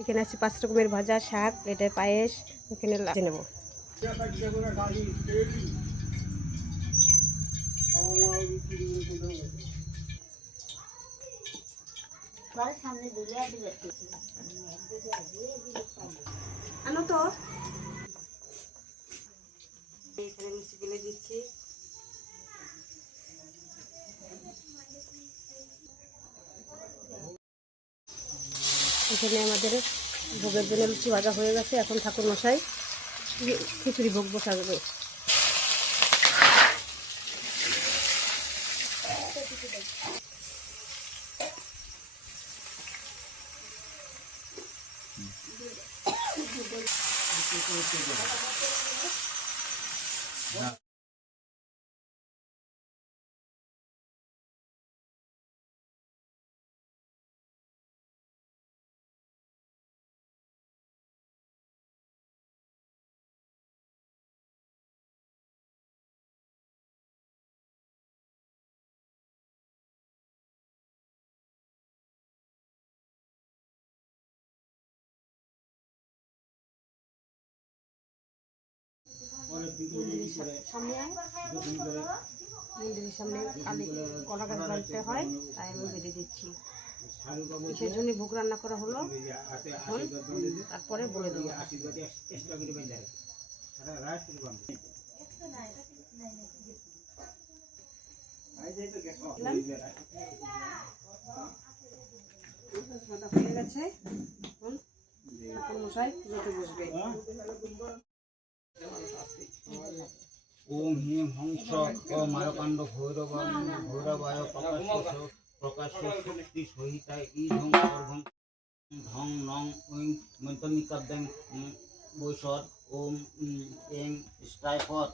এখানে আছে 5 রকমের ভাজা, শাক, এটা পায়েস, এখানে লাগিয়ে নেব। আনো তো, এখানে মিষ্টি ফেলে দিচ্ছি। এখানে আমাদের ভোগের জন্য লুচি ভাজা হয়ে গেছে। এখন ঠাকুর মশাই খিচুড়ি ভোগ বসাবে। মন্দিরের সামনে কালী কলা গাছ বাঁধতে হয়, তাই আমি বেঁধে দিচ্ছি। কিসের জন্য ভোগ রান্না করা হলো তারপরে বলে দেবো। হয়ে গেছে, ঠাকুর মশাই পুজোতে বসবে। ওম হিম হংস ও মারকাণ্ড ভৈরবায় প্রকাশ্য শক্তি সহিতায় ইধং অর্ঘং ধং নং ওং মন্তমিকাব্যাং বৈশ্বর ওম এং স্টাইফট